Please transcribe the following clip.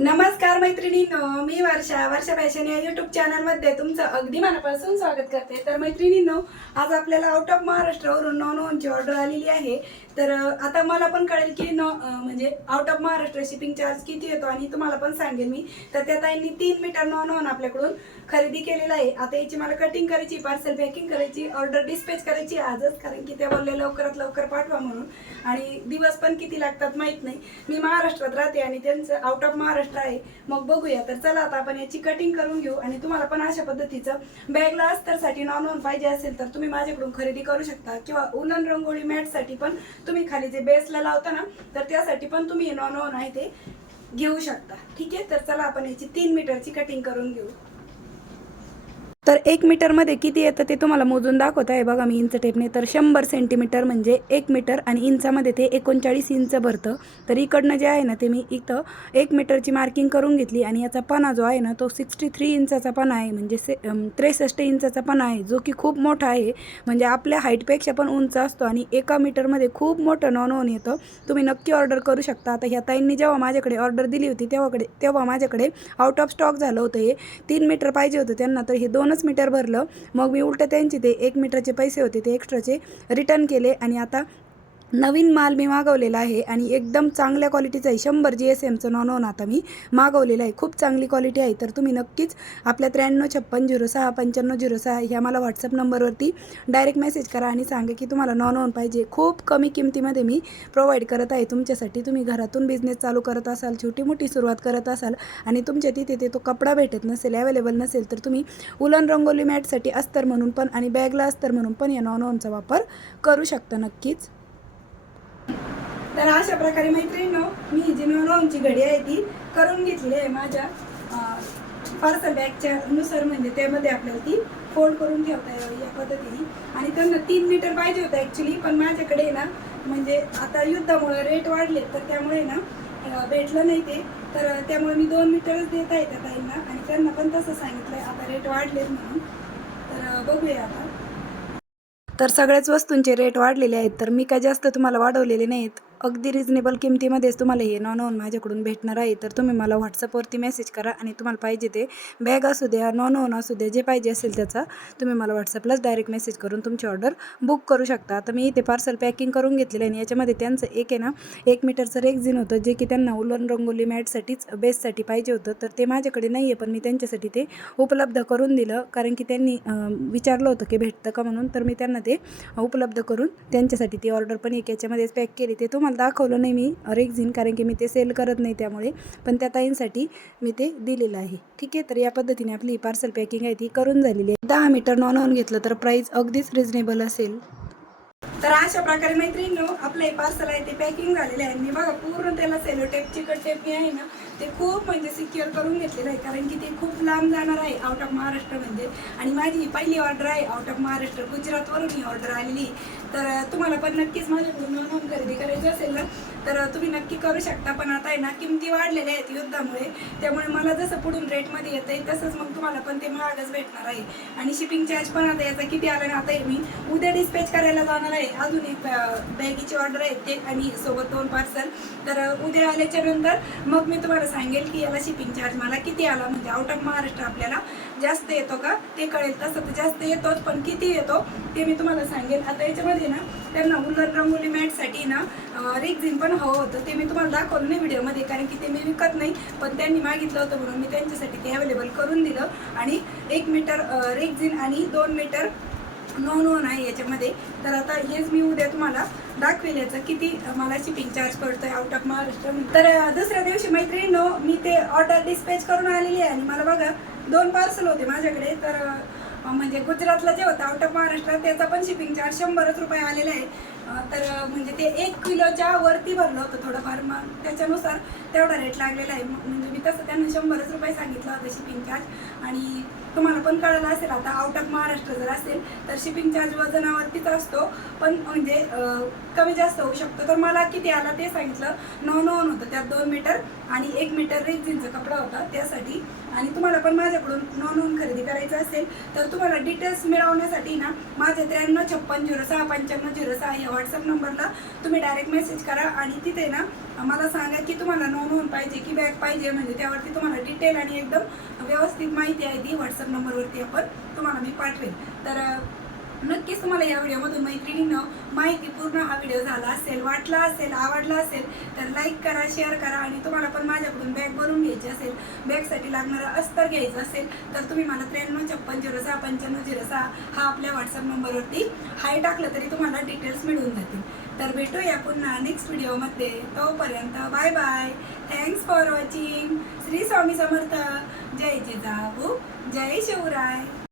नमस्कार मैत्रिणींनो, मी वर्षा फॅशन या यूट्यूब चॅनलमध्ये तुमचं अगदी मनापासून स्वागत करते। तर मैत्रिणींनो, आज आपल्याला आउट ऑफ महाराष्ट्रावरून नॉनची ऑर्डर आलेली आहे। तर आता मला पण कळेल की म्हणजे out of Maharashtra shipping charge किती येतो आणि तुम्हाला पण सांगेल मी। तर त्या ताईंनी 3 मीटर नॉन आपल्याकडून खरेदी केलेला आहे। आता याची मला कटिंग करायची, पार्सल पॅकिंग करायची, ऑर्डर डिस्पॅच करायची आजच, कारण की त्या बोलले लवकरात लवकर पाठवा म्हणून। आणि दिवस पण किती लागतात माहित नाही। मी महाराष्ट्रात राहते आणि त्यांचं आउट ऑफ महाराष्ट्र आहे, मग बघूया। तर चला आता आपण याची कटिंग करून घेऊ। आणि तुम्हाला पण अशा पद्धतीचं बॅगला अस्तरसाठी नॉन पाहिजे असेल तर तुम्ही माझ्याकडून खरेदी करू शकता, किंवा उलन रंगोळी मॅटसाठी पण तुम्ही खाली जे बेसला लावता ना, तर त्यासाठी पण तुम्ही नॉन आहे ते घेऊ शकता। ठीक आहे, तर चला आपण याची 3 मीटरची कटिंग करून घेऊ। तर 1 मीटरमध्ये किती येतं ते तुम्हाला मोजून दाखवत आहे बघा मी इंच टेपने। तर 100 सेंटीमीटर म्हणजे 1 मीटर, आणि इंचामध्ये ते 39 इंच भरतं। तर इकडनं जे आहे ना ते मी इथं 1 मीटरची मार्किंग करून घेतली, आणि याचा पणा जो आहे ना तो 63 इंचाचा पणा आहे, म्हणजे 63 इंचाचा पणा आहे, जो की खूप मोठा आहे। म्हणजे आपल्या हाईटपेक्षा पण उंच असतो, आणि 1 मीटरमध्ये खूप मोठं नॉन येतं। तुम्ही नक्की ऑर्डर करू शकता। आता ह्या ताईंनी जेव्हा माझ्याकडे ऑर्डर दिली होती तेव्हा माझ्याकडे आउट ऑफ स्टॉक झालं होतं। हे 3 मीटर पाहिजे होतं त्यांना, तर हे 2च मीटर भरलं। मग मी उलट त्यांचे ते 1 मीटरचे पैसे होते ते एक्स्ट्राचे रिटर्न केले, आणि आता नवीन माल मी मागवलेला आहे, आणि एकदम चांगल्या क्वालिटीचा आहे। 100 GSMचं नॉन आता मी मागवलेलं आहे, खूप चांगली क्वालिटी आहे। तर तुम्ही नक्कीच आपल्या 9356069506 ह्या मला व्हॉट्सअप नंबरवरती डायरेक्ट मेसेज करा आणि सांगा की तुम्हाला नॉन पाहिजे। खूप कमी किमतीमध्ये मी प्रोव्हाइड करत आहे तुमच्यासाठी। तुम्ही घरातून बिझनेस चालू करत असाल, छोटी मोठी सुरुवात करत असाल, आणि तुमच्या तिथे तो कपडा भेटत नसेल, अवेलेबल नसेल, तर तुम्ही उलन रंगोली मॅटसाठी अस्तर म्हणून पण आणि बॅगला अस्तर म्हणून पण या नॉनचा वापर करू शकता नक्कीच। तर अशा प्रकारे मैत्रिणींनो, मी जी नॉनची घडी आहे ती करून घेतली आहे माझ्या पार्सल बॅगच्या नुसार। म्हणजे त्यामध्ये आपल्याला ती फोल्ड करून ठेवता यावी या पद्धतीने। आणि त्यांना 3 मीटर पाहिजे होतं ॲक्च्युली, पण माझ्याकडे ना म्हणजे आता युद्धामुळे रेट वाढले, तर त्यामुळे ना भेटलं नाही ते। तर त्यामुळे मी 2 मीटरच देत आहे त्या ताईंना, आणि त्यांना पण तसं सांगितलं आहे आता रेट वाढलेत म्हणून। तर बघूया आता। तर सगळ्याच वस्तूंचे रेट वाढलेले आहेत, तर मी काय जास्त तुम्हाला वाढवलेले नाहीत। अगदी रिजनेबल किमतीमध्येच तुम्हाला हे नॉन माझ्याकडून भेटणार आहे। तर तुम्ही मला व्हॉट्सअपवरती मेसेज करा, आणि तुम्हाला पाहिजे ते बॅग असू द्या, नॉन असू द्या, जे पाहिजे असेल त्याचा तुम्ही मला व्हॉट्सअपलाच डायरेक्ट मेसेज करून तुमची ऑर्डर बुक करू शकता। आता मी इथे पार्सल पॅकिंग करून घेतलेलं आहे, आणि याच्यामध्ये त्यांचं एक आहे ना 1 मीटरचं रेक्झिन होतं, जे की त्यांना उलन रंगोली मॅटसाठीच बेससाठी पाहिजे होतं। तर ते माझ्याकडे नाही आहे, पण मी त्यांच्यासाठी ते उपलब्ध करून दिलं, कारण की त्यांनी विचारलं होतं की भेटतं का म्हणून। तर मी त्यांना ते उपलब्ध करून त्यांच्यासाठी ती ऑर्डर पण एक याच्यामध्येच पॅक केली। ते तुम्हाला दाखवलं नाही मी रेक्झिन, कारण की मी ते सेल करत नाही त्यामुळे, पण त्या ताईंसाठी मी ते दिलेलं आहे। ठीक आहे, तर या पद्धतीने आपली पार्सल पॅकिंग आहे ती करून झालेली आहे। 10 मीटर नॉन घेतलं तर प्राईस अगदीच रिजनेबल असेल। तर अशा प्रकारे मैत्रिणींनो, आपलं हे पार्सल आहे ते पॅकिंग झालेलं आहे। मी बघा पूर्ण त्याला सेलो टेप, चिकट टेप आहे ना ते खूप म्हणजे सिक्युअर करून घेतलेलं आहे, कारण की ते खूप लांब जाणार आहे आउट ऑफ महाराष्ट्र म्हणजे। आणि माझी पहिली ऑर्डर आहे आउट ऑफ महाराष्ट्र, गुजरातवरून ही ऑर्डर आलेली। तर तुम्हाला पण नक्कीच माझ्याकडून नॉन खरेदी करायची असेल ना, तर तुम्ही नक्की करू शकता। पण आता आहे ना किमती वाढलेल्या आहेत युद्धामुळे, त्यामुळे मला जसं पुढून रेटमध्ये येतं आहे तसंच मग तुम्हाला पण ते महागच भेटणार आहे। आणि शिपिंग चार्ज पण आता याचा किती आला ना, आता मी उद्या डिस्पॅच करायला जाणार आहे। अजून एक बॅगीची ऑर्डर आहे ते, आणि सोबत 2 पार्सल। तर उद्या आल्याच्या नंतर मग मी तुम्हाला सांगेल की याला शिपिंग चार्ज मला किती आला, म्हणजे आउट ऑफ महाराष्ट्र आपल्याला जास्त येतो का ते कळेल। तसं तर जास्त येतोच, पण किती येतो ते मी तुम्हाला सांगेल। आता याच्यामध्ये ना त्यांना उलन रंगोली मॅटसाठी ना रेक्झिन पण हवं होतं, ते मी तुम्हाला दाखवलं नाही व्हिडिओमध्ये, कारण की ते मी विकत नाही, पण त्यांनी मागितलं होतं म्हणून मी त्यांच्यासाठी ते अवेलेबल करून दिलं। आणि 1 मीटर रेक्झिन आणि 2 मीटर नॉन आहे याच्यामध्ये। तर आता हेच मी उद्या तुम्हाला दाखवेल याचं किती मला शिपिंग चार्ज पडतोय आउट ऑफ महाराष्ट्र। तर दुसऱ्या दिवशी मैत्रिणींनो, मी ते ऑर्डर डिस्पॅच करून आलेली आहे, आणि मला बघा 2 पार्सल होते माझ्याकडे। तर म्हणजे गुजरातला जे होतं आउट ऑफ महाराष्ट्र त्याचा पण शिपिंग चार्ज 100 रुपये आलेला आहे। तर म्हणजे ते 1 किलोच्या वरती भरलं होतं थोडंफार, मग त्याच्यानुसार तेवढा रेट लागलेला आहे। म्हणजे मी तसं त्यांना 100 रुपये सांगितलं होतं शिपिंग चार्ज। आणि तुम्हाला पण कळलं असेल, आता आउट ऑफ महाराष्ट्र जर असेल तर शिपिंग चार्ज वजनावरतीच असतो, पण म्हणजे कमी जास्त होऊ शकतो। तर मला किती आला ते सांगितलं, नॉन होतं त्यात 2 मीटर आणि 1 मीटर रेक्झिनचा कपडा होता त्यासाठी। आणि तुम्हाला पण माझ्याकडून नॉन खरेदी करायचं असेल तर तुम्हाला डिटेल्स मिळवण्यासाठी ना माझ्या 9356069506 या व्हॉट्सअप नंबरला तुम्ही डायरेक्ट मेसेज करा आणि तिथे ना मला सांगा की तुम्हाला नोंद पाहिजे की बॅग पाहिजे, म्हणजे त्यावरती तुम्हाला डिटेल आणि एकदम व्यवस्थित माहिती आहे ती व्हॉट्सअप नंबरवरती आपण तुम्हाला मी पाठवेल. तर नक्कीच तुम्हाला या व्हिडिओमधून मैत्रिणींनो माहिती पूर्ण हा व्हिडिओ झाला असेल, वाटला असेल, आवडला असेल तर लाईक करा, शेअर करा आणि तुम्हाला पण माझ्याकडून बॅग बनवून घ्यायची असेल, बॅगसाठी लागणारं अस्तर घ्यायचं असेल तर तुम्ही मला 9356069506 हा आपल्या व्हॉट्सअप नंबरवरती हाय टाकलं तरी तुम्हाला डिटेल्स मिळून जातील. तर भेटूया पुन्हा नेक्स्ट व्हिडिओमध्ये. तोपर्यंत bye bye. Thanks for watching. Shri Swami Samarth. जय जिजाऊ, जय शिवराय.